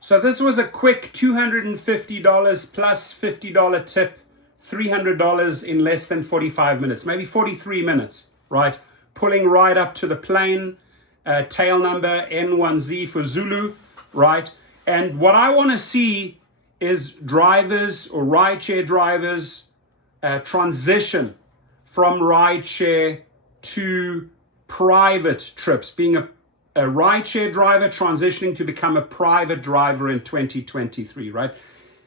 So this was a quick $250 plus $50 tip, $300 in less than 45 minutes, maybe 43 minutes, right? Pulling right up to the plane, tail number N1Z for Zulu, right? And what I want to see is drivers or rideshare drivers transition from rideshare to private trips, being a rideshare driver transitioning to become a private driver in 2023, right?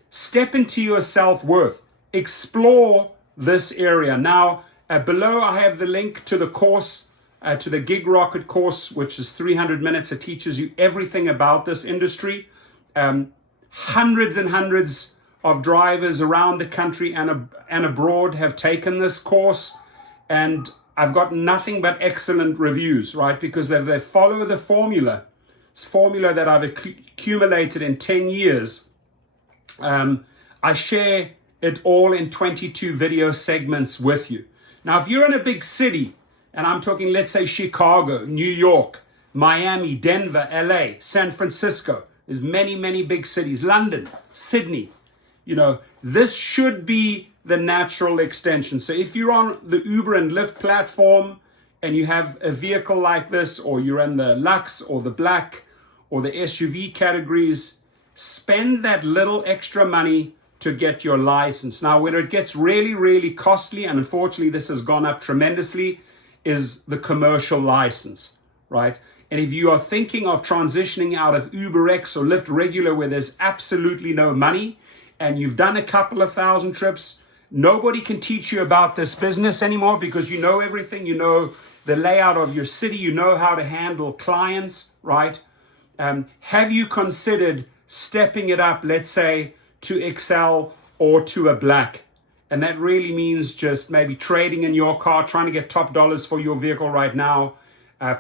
Step into your self-worth. Explore this area. Now, below I have the link to the course, to the Gig Rocket course, which is 300 minutes. It teaches you everything about this industry. Hundreds and hundreds of drivers around the country and abroad have taken this course, and I've got nothing but excellent reviews, right? Because they follow the formula. It's formula that I've accumulated in 10 years. I share it all in 22 video segments with you. Now, if you're in a big city, and I'm talking, let's say, Chicago, New York, Miami, Denver, LA, San Francisco, there's many, many big cities, London, Sydney, this should be the natural extension. So if you're on the Uber and Lyft platform and you have a vehicle like this, or you're in the Lux or the Black or the SUV categories, spend that little extra money to get your license. Now, where it gets really, really costly, and unfortunately this has gone up tremendously, is the commercial license, right? And if you are thinking of transitioning out of UberX or Lyft Regular, where there's absolutely no money, and you've done a couple of thousand trips, nobody can teach you about this business anymore because you know everything. You know the layout of your city. You know how to handle clients, right? Have you considered stepping it up, let's say, to Excel or to a Black? And that really means just maybe trading in your car, trying to get top dollars for your vehicle right now,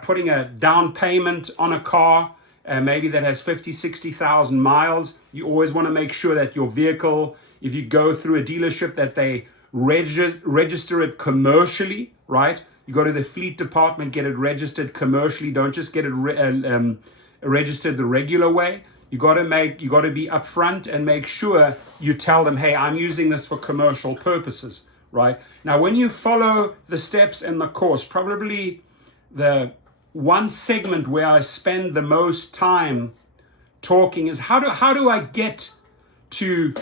putting a down payment on a car, maybe that has 50, 60,000 miles. You always want to make sure that your vehicle, if you go through a dealership, that they register it commercially, right? You go to the fleet department, get it registered commercially. Don't just get it registered the regular way. You got to be upfront and make sure you tell them, hey, I'm using this for commercial purposes, right? Now, when you follow the steps in the course, probably the one segment where I spend the most time talking is how do I get to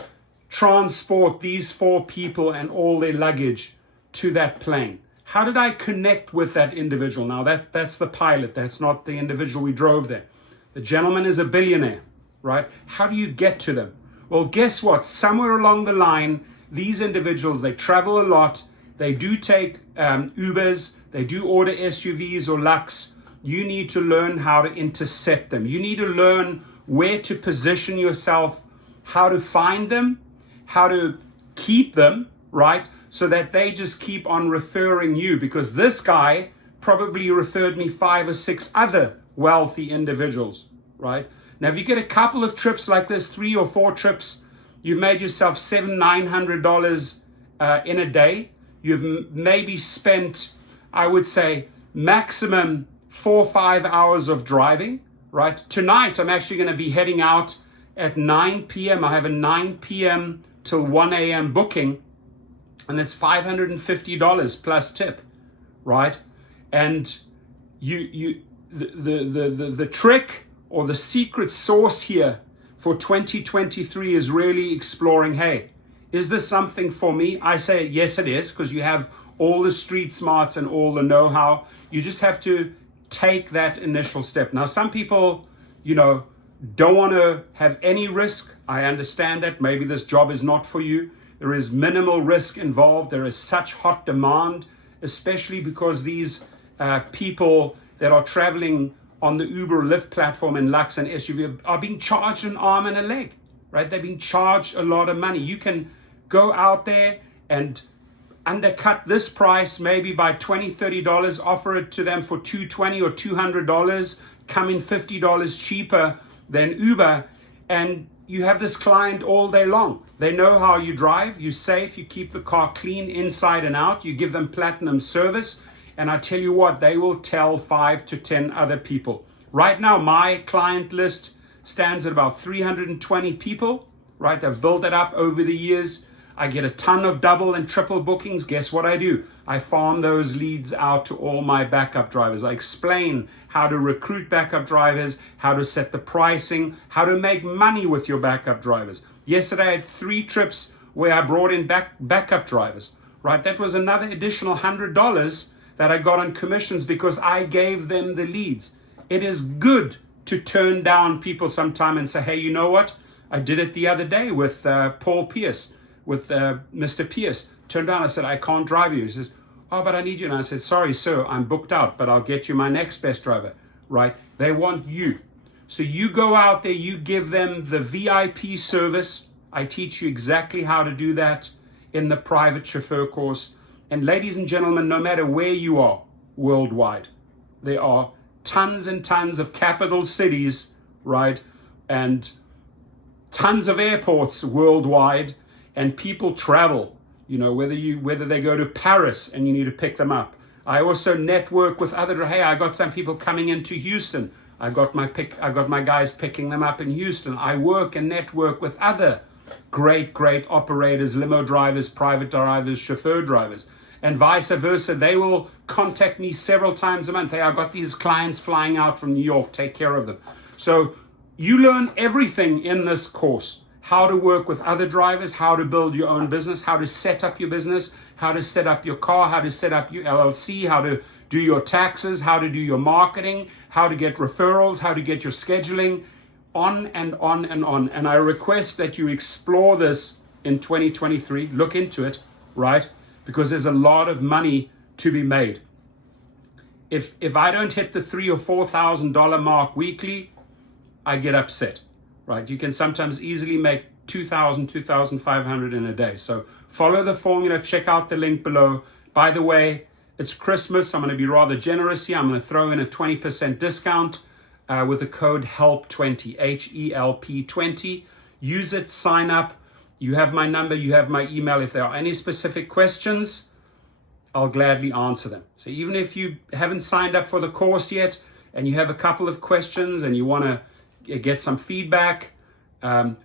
transport these 4 people and all their luggage to that plane? How did I connect with that individual? Now, that's the pilot. That's not the individual we drove there. The gentleman is a billionaire, right? How do you get to them? Well, guess what? Somewhere along the line, these individuals, they travel a lot. They do take Ubers. They do order SUVs or Lux. You need to learn how to intercept them. You need to learn where to position yourself, how to find them, how to keep them, right? So that they just keep on referring you, because this guy probably referred me 5 or 6 other wealthy individuals, right? Now, if you get a couple of trips like this, 3 or 4 trips, you've made yourself $700-900 in a day. You've maybe spent, I would say, maximum 4 or 5 hours of driving, right? Tonight, I'm actually going to be heading out at 9 p.m. I have a 9 p.m. till 1 a.m. booking, and that's $550 plus tip, right? And the trick or the secret sauce here for 2023 is really exploring, hey, is this something for me? I say, yes, it is, because you have all the street smarts and all the know-how. You just have to take that initial step. Now, some people, don't want to have any risk. I understand that. Maybe this job is not for you. There is minimal risk involved. There is such hot demand, especially because these people that are traveling on the Uber Lyft platform and Lux and SUV are being charged an arm and a leg, right? They're being charged a lot of money. You can go out there and undercut this price maybe by $20, $30, offer it to them for $220 or $200, come in $50 cheaper than Uber, and you have this client all day long. They know how you drive, you're safe, you keep the car clean inside and out, you give them platinum service, and I tell you what, they will tell 5 to 10 other people. Right now, my client list stands at about 320 people, right? I've built it up over the years. I get a ton of double and triple bookings. Guess what I do? I farm those leads out to all my backup drivers. I explain how to recruit backup drivers, how to set the pricing, how to make money with your backup drivers. Yesterday I had 3 trips where I brought in backup drivers, right? That was another additional $100 that I got on commissions because I gave them the leads. It is good to turn down people sometime and say, hey, you know what? I did it the other day with Paul Pierce, with Mr. Pierce. Turned down, I said, I can't drive you. He says, oh, but I need you. And I said, sorry, sir, I'm booked out, but I'll get you my next best driver, right? They want you. So you go out there, you give them the VIP service. I teach you exactly how to do that in the private chauffeur course. And ladies and gentlemen, no matter where you are worldwide, there are tons and tons of capital cities, right? And tons of airports worldwide, and people travel, you know, whether they go to Paris and you need to pick them up. I also network with other, hey, I got some people coming into Houston. I got my guys picking them up in Houston. I work and network with other great operators, limo drivers, private drivers, chauffeur drivers, and vice versa. They will contact me several times a month. Hey, I've got these clients flying out from New York, take care of them. So you learn everything in this course: how to work with other drivers, how to build your own business, how to set up your business, how to set up your car, how to set up your LLC, how to do your taxes, how to do your marketing, how to get referrals, how to get your scheduling, on and on and on. And I request that you explore this in 2023. Look into it, right? Because there's a lot of money to be made. If I don't hit the $3,000 or $4,000 mark weekly, I get upset, right? You can sometimes easily make $2,000, $2,500 in a day. So follow the formula, check out the link below. By the way, it's Christmas. I'm going to be rather generous here. I'm going to throw in a 20% discount with the code HELP20, HELP20. Use it, sign up. You have my number, you have my email. If there are any specific questions, I'll gladly answer them. So even if you haven't signed up for the course yet and you have a couple of questions and you want to get some feedback,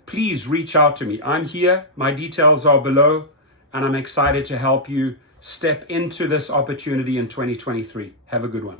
please reach out to me. I'm here, my details are below, and I'm excited to help you step into this opportunity in 2023. Have a good one.